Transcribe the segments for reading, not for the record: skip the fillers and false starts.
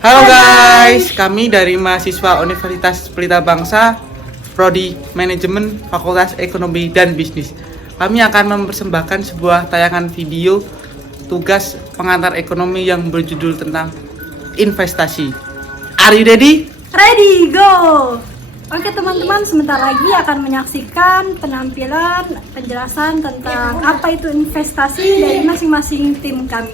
Halo guys, kami dari mahasiswa Universitas Pelita Bangsa, Prodi Manajemen, Fakultas Ekonomi dan Bisnis. Kami akan mempersembahkan sebuah tayangan video tugas pengantar ekonomi yang berjudul tentang investasi. Are you ready? Ready, go! Oke teman-teman, sebentar lagi akan menyaksikan penampilan penjelasan tentang apa itu investasi dari masing-masing tim kami.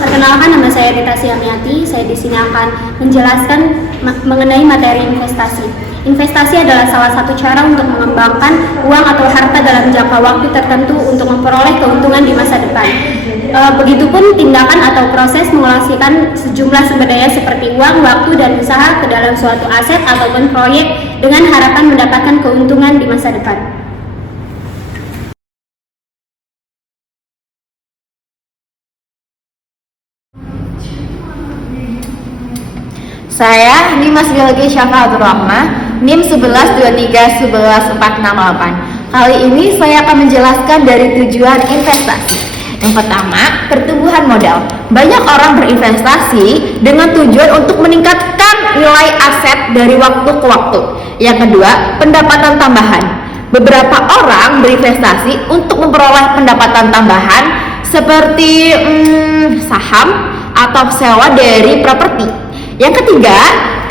Perkenalkan, nama saya Rita Siamiati. Saya di sini akan menjelaskan mengenai materi investasi. Investasi adalah salah satu cara untuk mengembangkan uang atau harta dalam jangka waktu tertentu untuk memperoleh keuntungan di masa depan. Begitupun tindakan atau proses mengalokasikan sejumlah sumber daya seperti uang, waktu, dan usaha ke dalam suatu aset ataupun proyek dengan harapan mendapatkan keuntungan di masa depan. Saya Nimas Biologi Syafa Abdurrahman, NIM 1123-11468. Kali ini saya akan menjelaskan dari tujuan investasi. Yang pertama, pertumbuhan modal. Banyak orang berinvestasi dengan tujuan untuk meningkatkan nilai aset dari waktu ke waktu. Yang kedua, pendapatan tambahan. Beberapa orang berinvestasi untuk memperoleh pendapatan tambahan seperti saham atau sewa dari properti. Yang ketiga,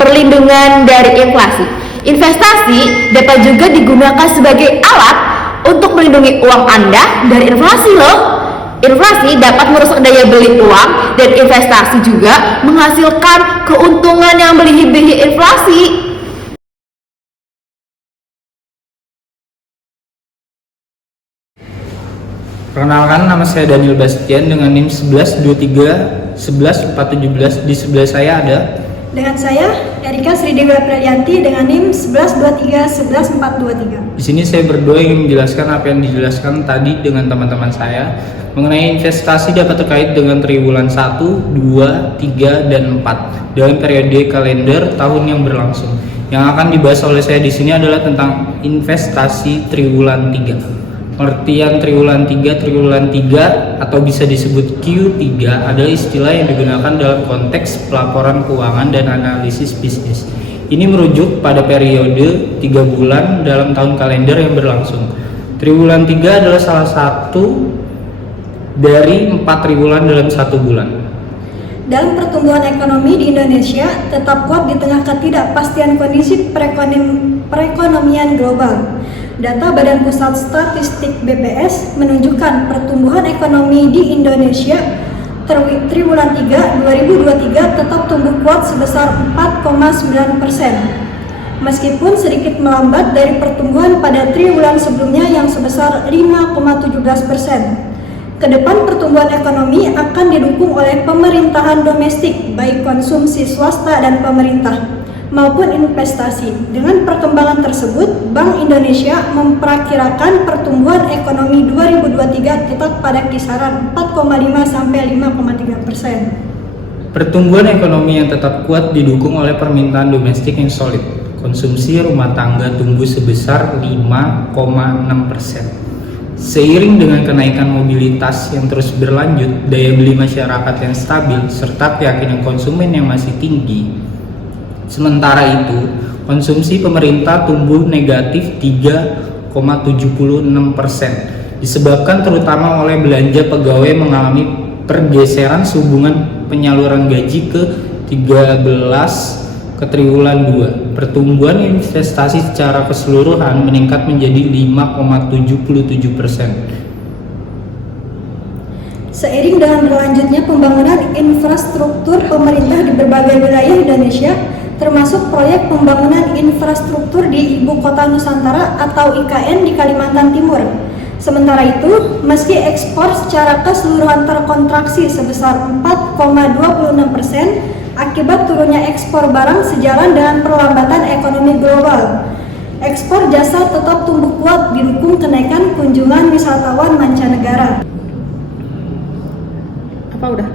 perlindungan dari inflasi. Investasi dapat juga digunakan sebagai alat untuk melindungi uang Anda dari inflasi loh. Inflasi dapat merusak daya beli uang, dan investasi juga menghasilkan keuntungan yang melebihi inflasi. Perkenalkan, nama saya Daniel Bastian dengan NIM 1123-11417. Di sebelah saya ada. Dengan saya, Erika Sridewi Aprilianti dengan NIM 1123-11423. Di sini saya berdua ingin menjelaskan apa yang dijelaskan tadi dengan teman-teman saya mengenai investasi dapat terkait dengan triwulan 1, 2, 3, dan 4 dalam periode kalender tahun yang berlangsung. Yang akan dibahas oleh saya di sini adalah tentang investasi triwulan 3. Pengertian triwulan 3 atau bisa disebut Q3 adalah istilah yang digunakan dalam konteks pelaporan keuangan dan analisis bisnis. Ini merujuk pada periode 3 bulan dalam tahun kalender yang berlangsung. Triwulan 3 adalah salah satu dari 4 triwulan dalam 1 bulan. Dalam pertumbuhan ekonomi di Indonesia tetap kuat di tengah ketidakpastian kondisi perekonomian global. Data Badan Pusat Statistik BPS menunjukkan pertumbuhan ekonomi di Indonesia triwulan 3 2023 tetap tumbuh kuat sebesar 4,9%. Meskipun sedikit melambat dari pertumbuhan pada triwulan sebelumnya yang sebesar 5,17%. Kedepan pertumbuhan ekonomi akan didukung oleh pemerintahan domestik, baik konsumsi swasta dan pemerintah, maupun investasi. Dengan perkembangan tersebut, Bank Indonesia memperkirakan pertumbuhan ekonomi 2023 tetap pada kisaran 4,5 sampai 5,3%. Pertumbuhan ekonomi yang tetap kuat didukung oleh permintaan domestik yang solid. Konsumsi rumah tangga tumbuh sebesar 5,6%. Seiring dengan kenaikan mobilitas yang terus berlanjut, daya beli masyarakat yang stabil, serta keyakinan konsumen yang masih tinggi. Sementara itu, konsumsi pemerintah tumbuh negatif 3,76%, disebabkan terutama oleh belanja pegawai mengalami pergeseran sehubungan penyaluran gaji ke 13 ke triwulan 2. Pertumbuhan investasi secara keseluruhan meningkat menjadi 5,77%. Seiring dengan berlanjutnya pembangunan infrastruktur pemerintah di berbagai wilayah Indonesia, termasuk proyek pembangunan infrastruktur di Ibu Kota Nusantara atau IKN di Kalimantan Timur. Sementara itu, meski ekspor secara keseluruhan terkontraksi sebesar 4,26% akibat turunnya ekspor barang sejalan dengan perlambatan ekonomi global, ekspor jasa tetap tumbuh kuat didukung kenaikan kunjungan wisatawan mancanegara. Apa udah?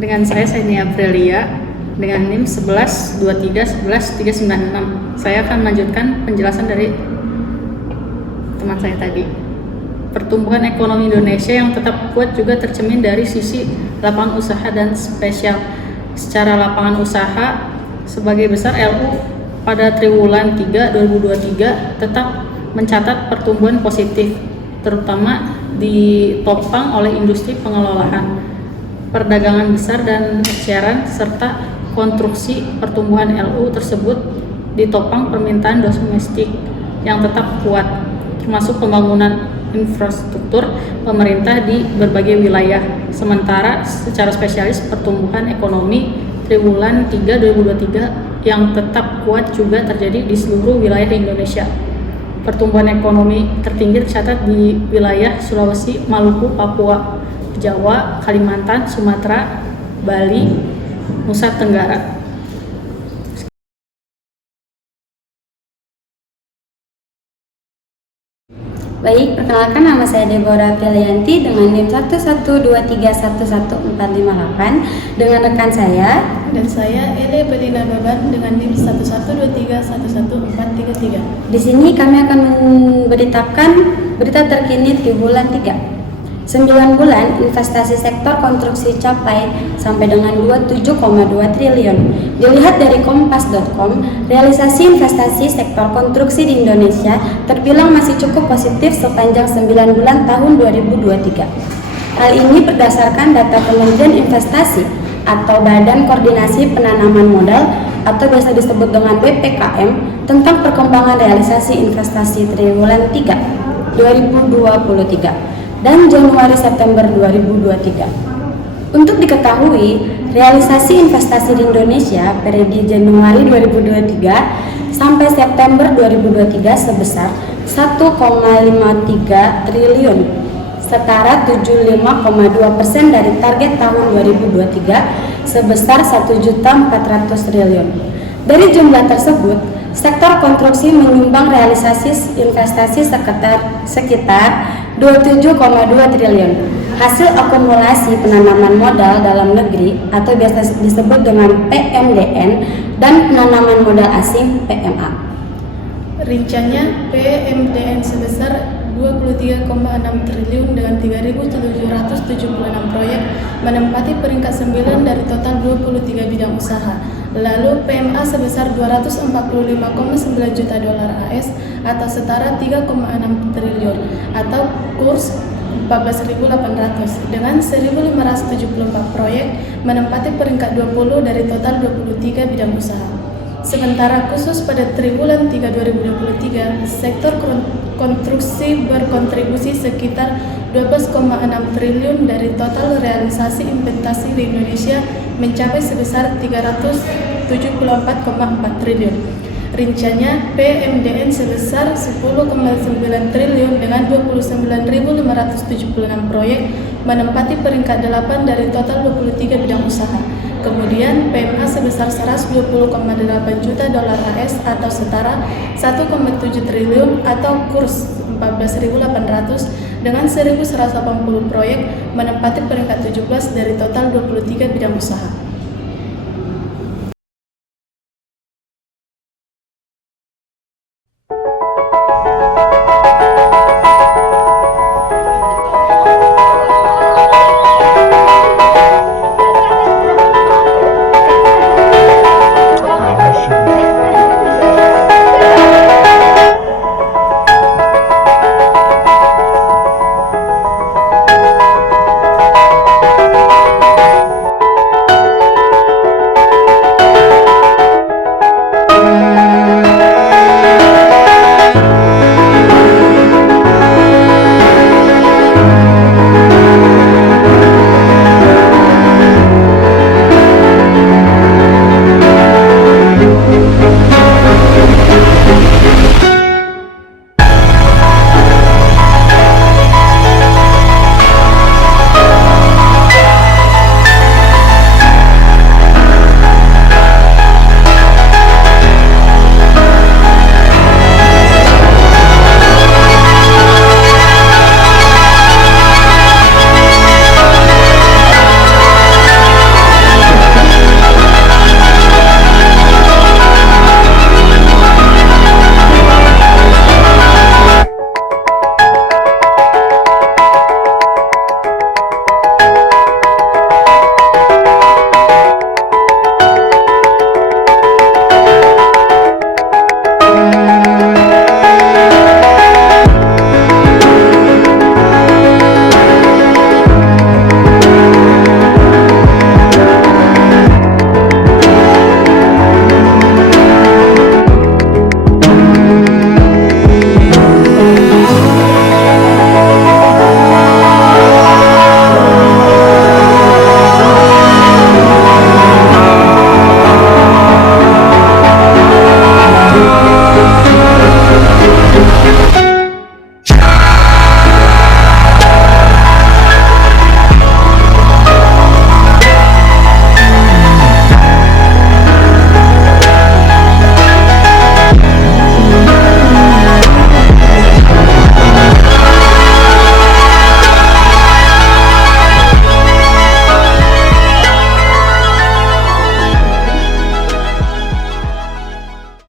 Dengan saya Seni Aprilia dengan NIM 11 23 11 396. Saya akan melanjutkan penjelasan dari teman saya tadi. Pertumbuhan ekonomi Indonesia yang tetap kuat juga tercermin dari sisi lapangan usaha dan spesial. Secara lapangan usaha, sebagai besar LU pada triwulan 3 2023 tetap mencatat pertumbuhan positif, terutama ditopang oleh industri pengelolaan, perdagangan besar dan eceran, serta konstruksi. Pertumbuhan LU tersebut ditopang permintaan domestik yang tetap kuat, termasuk pembangunan infrastruktur pemerintah di berbagai wilayah. Sementara secara spesialis, pertumbuhan ekonomi triwulan 3 2023 yang tetap kuat juga terjadi di seluruh wilayah di Indonesia. Pertumbuhan ekonomi tertinggi tercatat di wilayah Sulawesi, Maluku, Papua, Jawa, Kalimantan, Sumatera, Bali, Nusa Tenggara. Baik, perkenalkan nama saya Deborah Telianti dengan NIM 112311458 dengan rekan saya. Dan saya Ele Bedina Baban dengan NIM 112311433. Di sini kami akan memberitakan berita terkini triwulan 3. 9 bulan investasi sektor konstruksi capai sampai dengan 27,2 triliun. Dilihat dari kompas.com, realisasi investasi sektor konstruksi di Indonesia terbilang masih cukup positif sepanjang 9 bulan tahun 2023. Hal ini berdasarkan data Kementerian Investasi atau Badan Koordinasi Penanaman Modal atau biasa disebut dengan BPKM tentang perkembangan realisasi investasi triwulan 3 2023 dan Januari-September 2023. Untuk diketahui, realisasi investasi di Indonesia periode Januari 2023 sampai September 2023 sebesar 1,53 triliun, setara 75,2% dari target tahun 2023 sebesar 1.400 triliun. Dari jumlah tersebut, sektor konstruksi menyumbang realisasi investasi sekitar 27,2 triliun. Hasil akumulasi penanaman modal dalam negeri atau biasa disebut dengan PMDN dan penanaman modal asing PMA. Rinciannya PMDN sebesar 23,6 triliun dengan 3.776 proyek menempati peringkat 9 dari total 23 bidang usaha. Lalu PMA sebesar 245,9 juta dolar AS atau setara 3,6 triliun atau kurs 14.800 dengan 1.574 proyek menempati peringkat 20 dari total 23 bidang usaha. Sementara khusus pada triwulan 3 2023, sektor konstruksi berkontribusi sekitar 12,6 triliun dari total realisasi investasi di Indonesia mencapai sebesar 374,4 triliun. Rinciannya PMDN sebesar 10,9 triliun dengan 29.576 proyek menempati peringkat 8 dari total 23 bidang usaha. Kemudian PMA sebesar 120,8 juta dolar AS atau setara 1,7 triliun atau kurs 14.800 dengan 1.180 proyek menempati peringkat 17 dari total 23 bidang usaha.